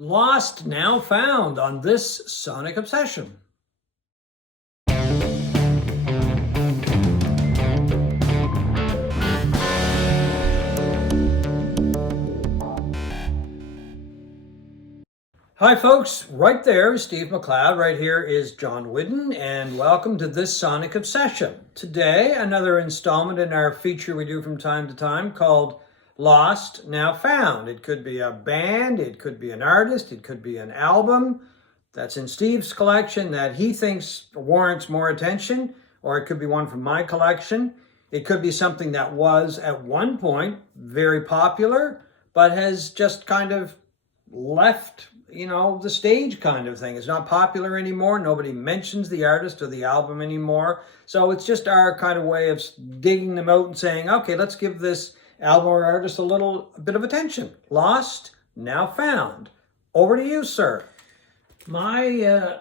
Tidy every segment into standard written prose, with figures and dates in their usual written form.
Lost, now found on this Sonic Obsession. Hi folks, right there is Steve McLeod, right here is John Whidden, and welcome to this Sonic Obsession. Today, another installment in our feature we do from time to time called Lost, Now Found. It could be a band, it could be an artist, it could be an album that's in Steve's collection that he thinks warrants more attention, or it could be one from my collection. It could be something that was at one point very popular, but has just kind of left, the stage kind of thing. It's not popular anymore. Nobody mentions the artist or the album anymore. So it's just our kind of way of digging them out and saying, okay, let's give this album or artist a bit of attention. Lost, now found. Over to you, sir. My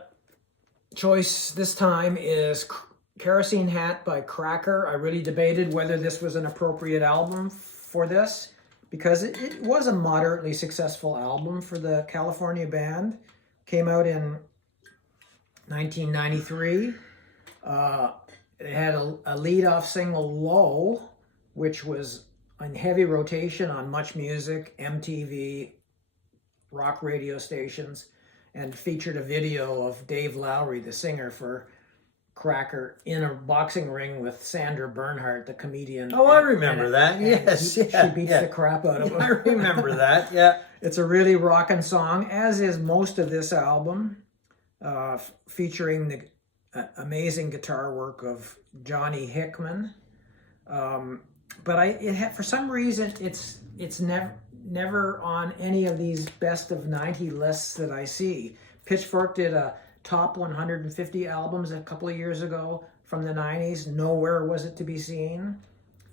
choice this time is Kerosene Hat by Cracker. I really debated whether this was an appropriate album for this, because it was a moderately successful album for the California band. Came out in 1993. It had a lead-off single, Low, which was in heavy rotation on Much Music, MTV, rock radio stations, and featured a video of Dave Lowry, the singer for Cracker, in a boxing ring with Sandra Bernhardt, the comedian. Oh, I remember that. Yes. She beats the crap out of him. I remember that, yeah. It's a really rockin' song, as is most of this album, featuring the amazing guitar work of Johnny Hickman. But for some reason, it's never on any of these best of 90 lists that I see. Pitchfork did a top 150 albums a couple of years ago from the 90s. Nowhere was it to be seen.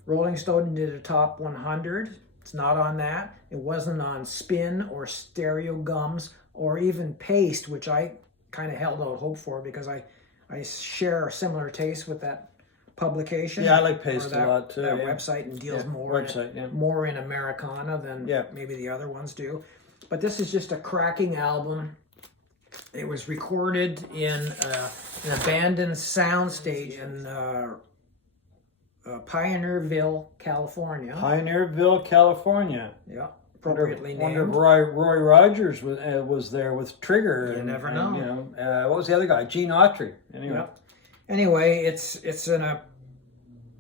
Rolling Stone did a top 100. It's not on that. It wasn't on Spin or Stereo Gums or even Paste, which I kind of held out hope for because I share a similar taste with that publication. Yeah, I like Paste a lot too. That website, and deals more in Americana than maybe the other ones do. But this is just a cracking album. It was recorded in an abandoned soundstage in Pioneerville, California. Pioneerville, California. Yeah, appropriately named. Wonder if Roy Rogers was there with Trigger. You never know. What was the other guy? Gene Autry. Anyway. Yep. Anyway, it's an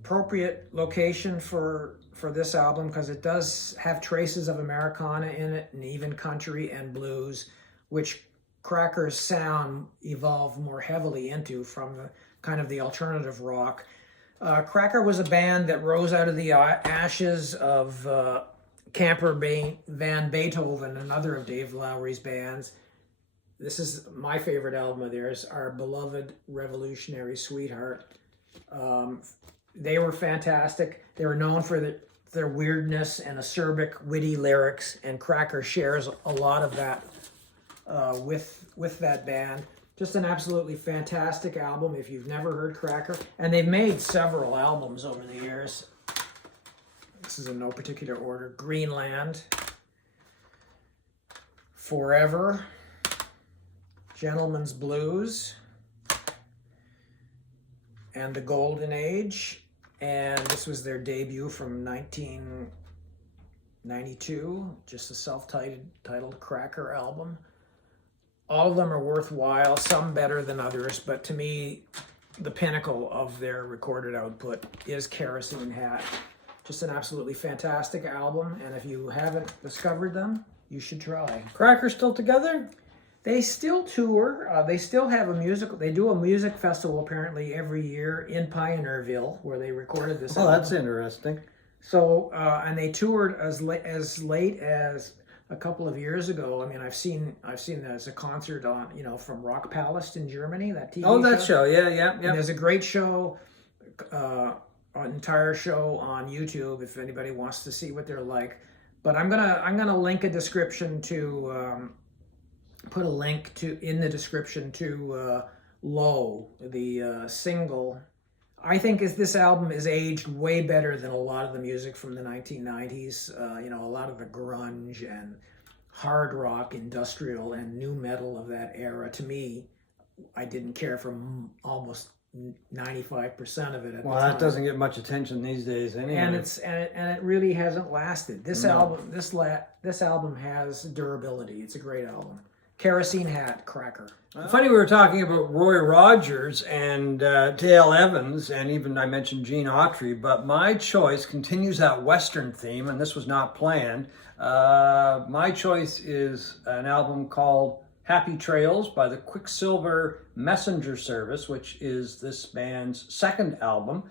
appropriate location for this album because it does have traces of Americana in it, and even country and blues, which Cracker's sound evolved more heavily into from the kind of the alternative rock. Cracker was a band that rose out of the ashes of Camper Van Beethoven, another of Dave Lowry's bands. This is my favorite album of theirs, Our Beloved Revolutionary Sweetheart. They were fantastic. They were known for their weirdness and acerbic, witty lyrics, and Cracker shares a lot of that with that band. Just an absolutely fantastic album if you've never heard Cracker. And they've made several albums over the years. This is in no particular order. Greenland, Forever, Gentleman's Blues, and The Golden Age. And this was their debut from 1992, just a self-titled Cracker album. All of them are worthwhile, some better than others, but to me, the pinnacle of their recorded output is Kerosene Hat. Just an absolutely fantastic album, and if you haven't discovered them, you should try. Cracker still together? They still tour. They still have they do a music festival apparently every year in Pioneerville, where they recorded this album. Oh, that's interesting. So, and they toured as late as a couple of years ago. I mean, I've seen that as a concert on, from Rock Palace in Germany, that TV show. Oh, that show, yeah. And there's a great show, an entire show on YouTube if anybody wants to see what they're like. But I'm gonna link a description to put a link in the description to Low, the single. I think this album is aged way better than a lot of the music from the 1990s. A lot of the grunge and hard rock, industrial, and new metal of that era. To me, I didn't care for almost 95% of it at Well, the that time. doesn't get much attention these days anyway. And it really hasn't lasted. This album this album has durability. It's a great album. Kerosene Hat, cracker. Funny, we were talking about Roy Rogers and Dale Evans, and even I mentioned Gene Autry, but my choice continues that Western theme, and this was not planned. My choice is an album called Happy Trails by the Quicksilver Messenger Service, which is this band's second album.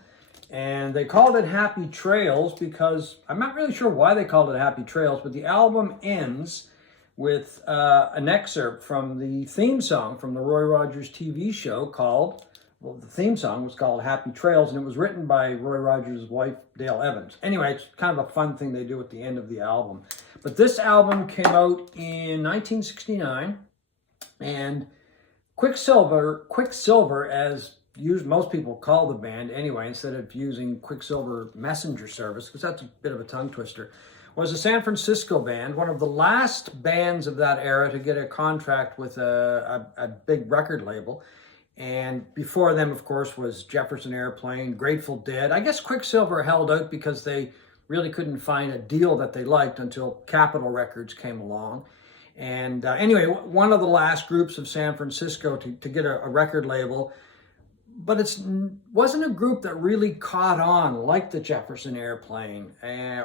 And they called it Happy Trails because I'm not really sure why they called it Happy Trails, but the album ends with an excerpt from the theme song from the Roy Rogers TV show called, well, the theme song was called Happy Trails, and it was written by Roy Rogers' wife, Dale Evans. Anyway, it's kind of a fun thing they do at the end of the album. But this album came out in 1969, and Quicksilver, as most people call the band anyway, instead of using Quicksilver Messenger Service, because that's a bit of a tongue twister, was a San Francisco band, one of the last bands of that era to get a contract with a big record label. And before them, of course, was Jefferson Airplane, Grateful Dead. I guess Quicksilver held out because they really couldn't find a deal that they liked until Capitol Records came along. And anyway, one of the last groups of San Francisco to get a record label. But it wasn't a group that really caught on like the Jefferson Airplane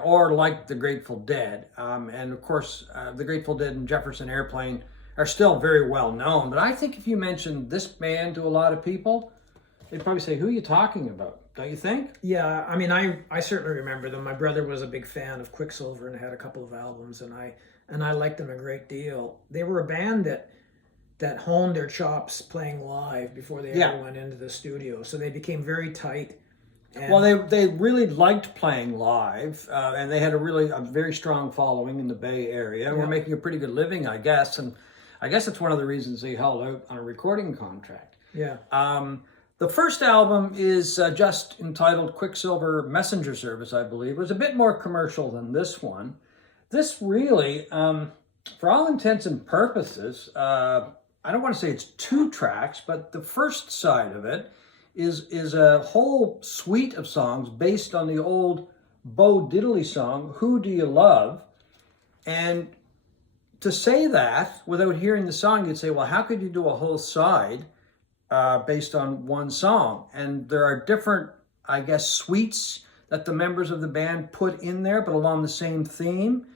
or like the Grateful Dead. And of course, the Grateful Dead and Jefferson Airplane are still very well known. But I think if you mention this band to a lot of people, they'd probably say, who are you talking about? Don't you think? Yeah, I mean, I certainly remember them. My brother was a big fan of Quicksilver and had a couple of albums, and I liked them a great deal. They were a band that honed their chops playing live before they ever went into the studio. So they became very tight. And well, they really liked playing live, and they had a very strong following in the Bay Area. And were making a pretty good living, I guess. And I guess it's one of the reasons they held out on a recording contract. Yeah. The first album is just entitled Quicksilver Messenger Service, I believe. It was a bit more commercial than this one. This really, for all intents and purposes, I don't want to say it's 2 tracks, but the first side of it is a whole suite of songs based on the old Bo Diddley song, Who Do You Love? And to say that without hearing the song, you'd say, well, how could you do a whole side based on one song? And there are different, I guess, suites that the members of the band put in there, but along the same theme.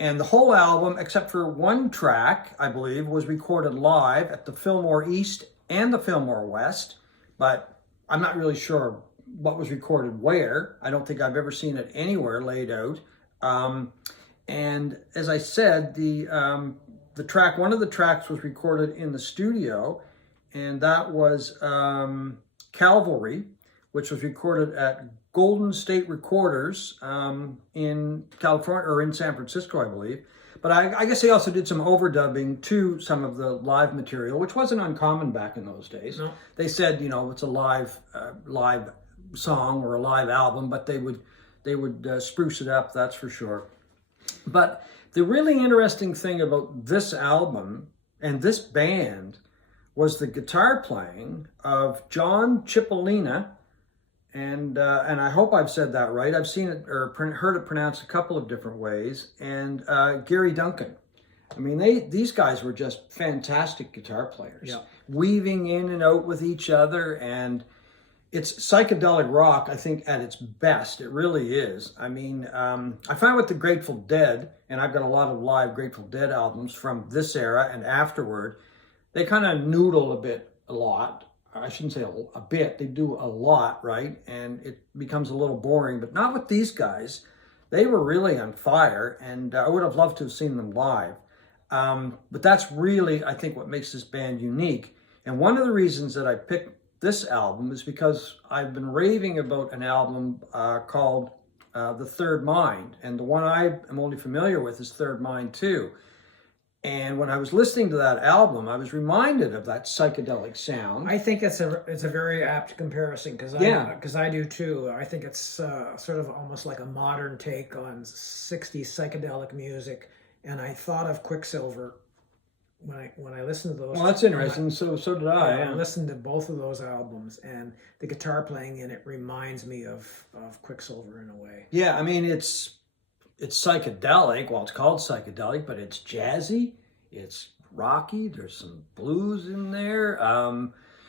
And the whole album, except for one track, I believe, was recorded live at the Fillmore East and the Fillmore West. But I'm not really sure what was recorded where. I don't think I've ever seen it anywhere laid out. And as I said, one of the tracks was recorded in the studio, and that was Calvary, which was recorded at Golden State Recorders in California, or in San Francisco, I believe. But I guess they also did some overdubbing to some of the live material, which wasn't uncommon back in those days. No. They said, it's a live song or a live album, but they would spruce it up, that's for sure. But the really interesting thing about this album and this band was the guitar playing of John Cipollina, and I hope I've said that right. I've seen it or heard it pronounced a couple of different ways, and Gary Duncan. I mean, these guys were just fantastic guitar players, weaving in and out with each other, and it's psychedelic rock, I think, at its best. It really is. I mean, I find with the Grateful Dead, and I've got a lot of live Grateful Dead albums from this era and afterward, they kind of noodle a lot. I shouldn't say a bit. They do a lot, right? And it becomes a little boring, but not with these guys. They were really on fire, and I would have loved to have seen them live. But that's really, I think, what makes this band unique. And one of the reasons that I picked this album is because I've been raving about an album called The Third Mind, and the one I am only familiar with is Third Mind 2. And when I was listening to that album, I was reminded of that psychedelic sound. I think it's a very apt comparison because I do too. I think it's sort of almost like a modern take on 60s psychedelic music, And I thought of Quicksilver when I listened to those. Well, that's interesting. So did I. I listened to both of those albums, and the guitar playing in it reminds me of Quicksilver in a way. Yeah, I mean it's psychedelic. Well, it's called psychedelic, but it's jazzy. It's rocky. There's some blues in there.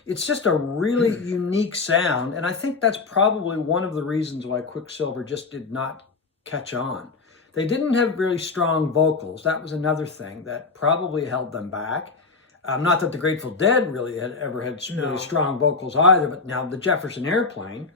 It's just a really unique sound, and I think that's probably one of the reasons why Quicksilver just did not catch on. They didn't have really strong vocals. That was another thing that probably held them back. Not that the Grateful Dead really had really strong vocals either, but now the Jefferson Airplane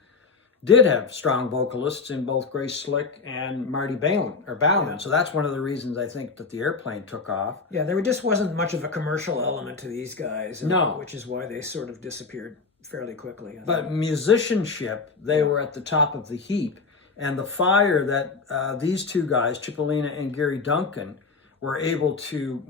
did have strong vocalists in both Grace Slick and Marty Bauman. Yeah. So that's one of the reasons I think that the Airplane took off. Yeah, there just wasn't much of a commercial element to these guys. No. Which is why they sort of disappeared fairly quickly. But musicianship, they were at the top of the heap. And the fire that these two guys, Cipollina and Gary Duncan, were able to,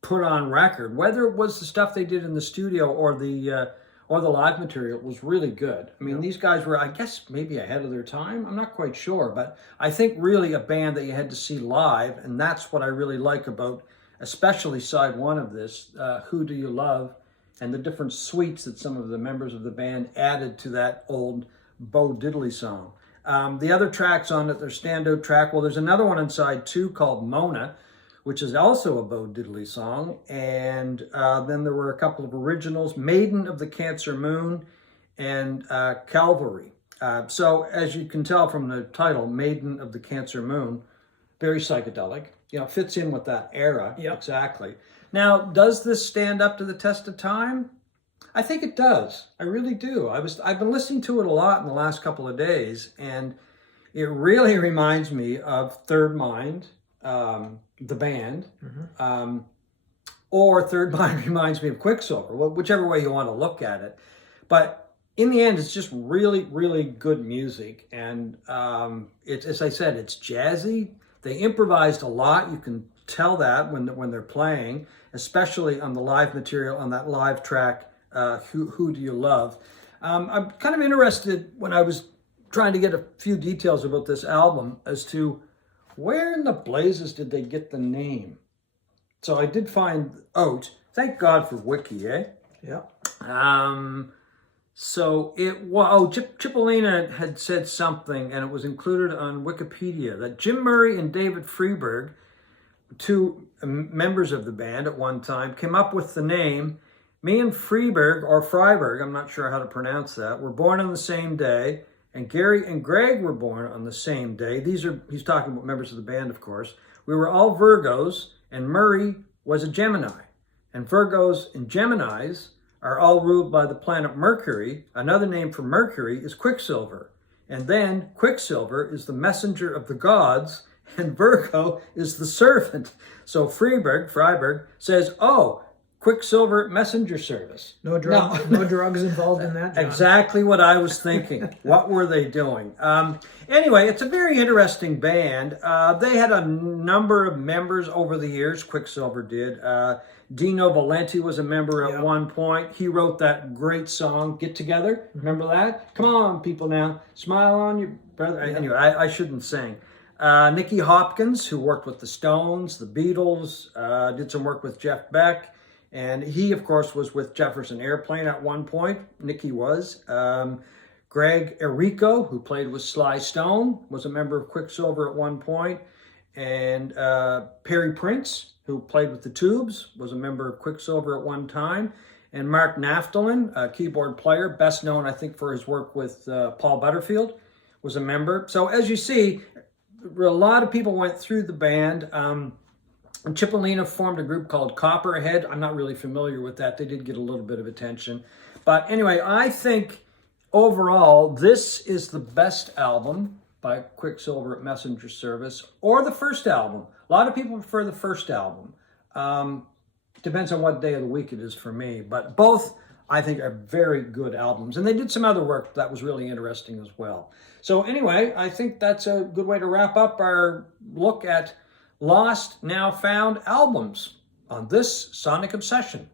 put on record, whether it was the stuff they did in the studio or the live material, was really good. I mean, these guys were, I guess, maybe ahead of their time. I'm not quite sure, but I think really a band that you had to see live, and that's what I really like about, especially side one of this, Who Do You Love, and the different suites that some of the members of the band added to that old Bo Diddley song. The other tracks on it, their standout track, well, there's another one inside too called Mona, which is also a Bo Diddley song. And then there were a couple of originals, Maiden of the Cancer Moon and Calvary. So as you can tell from the title, Maiden of the Cancer Moon, very psychedelic, fits in with that era. Yep. Exactly. Now, does this stand up to the test of time? I think it does. I really do. I've been listening to it a lot in the last couple of days, and it really reminds me of Third Mind, the band, or Third Mind reminds me of Quicksilver, whichever way you want to look at it. But in the end, it's just really, really good music, and it's, as I said, it's jazzy. They improvised a lot. You can tell that when they're playing, especially on the live material, on that live track. Who Do You Love? I'm kind of interested when I was trying to get a few details about this album as to where in the blazes did they get the name. So I did find out. Thank God for Wiki, eh? Yeah. So it was, Cipollina had said something, and it was included on Wikipedia, that Jim Murray and David Freeberg, two members of the band at one time, came up with the name. Me and Freeberg, or Freiberg, I'm not sure how to pronounce that, were born on the same day, and Gary and Greg were born on the same day. He's talking about members of the band, of course. We were all Virgos, and Murray was a Gemini. And Virgos and Geminis are all ruled by the planet Mercury. Another name for Mercury is Quicksilver. And then Quicksilver is the messenger of the gods, and Virgo is the servant. So Freiberg says, oh, Quicksilver Messenger Service. No drugs involved in that, John. Exactly what I was thinking. What were they doing? Anyway, it's a very interesting band. They had a number of members over the years. Quicksilver did. Dino Valenti was a member at one point. He wrote that great song, Get Together. Remember that? Come on, people now. Smile on your brother. Yeah. Anyway, I shouldn't sing. Nicky Hopkins, who worked with the Stones, the Beatles, did some work with Jeff Beck. And he, of course, was with Jefferson Airplane at one point. Nicky was. Greg Errico, who played with Sly Stone, was a member of Quicksilver at one point. And Perry Prince, who played with the Tubes, was a member of Quicksilver at one time. And Mark Naftalin, a keyboard player, best known, I think, for his work with Paul Butterfield, was a member. So as you see, a lot of people went through the band. And Cipollina formed a group called Copperhead. I'm not really familiar with that. They did get a little bit of attention. But anyway, I think overall, this is the best album by Quicksilver Messenger Service, or the first album. A lot of people prefer the first album. Depends on what day of the week it is for me. But both, I think, are very good albums. And they did some other work that was really interesting as well. So anyway, I think that's a good way to wrap up our look at Lost, Now Found albums on this Sonic Obsession.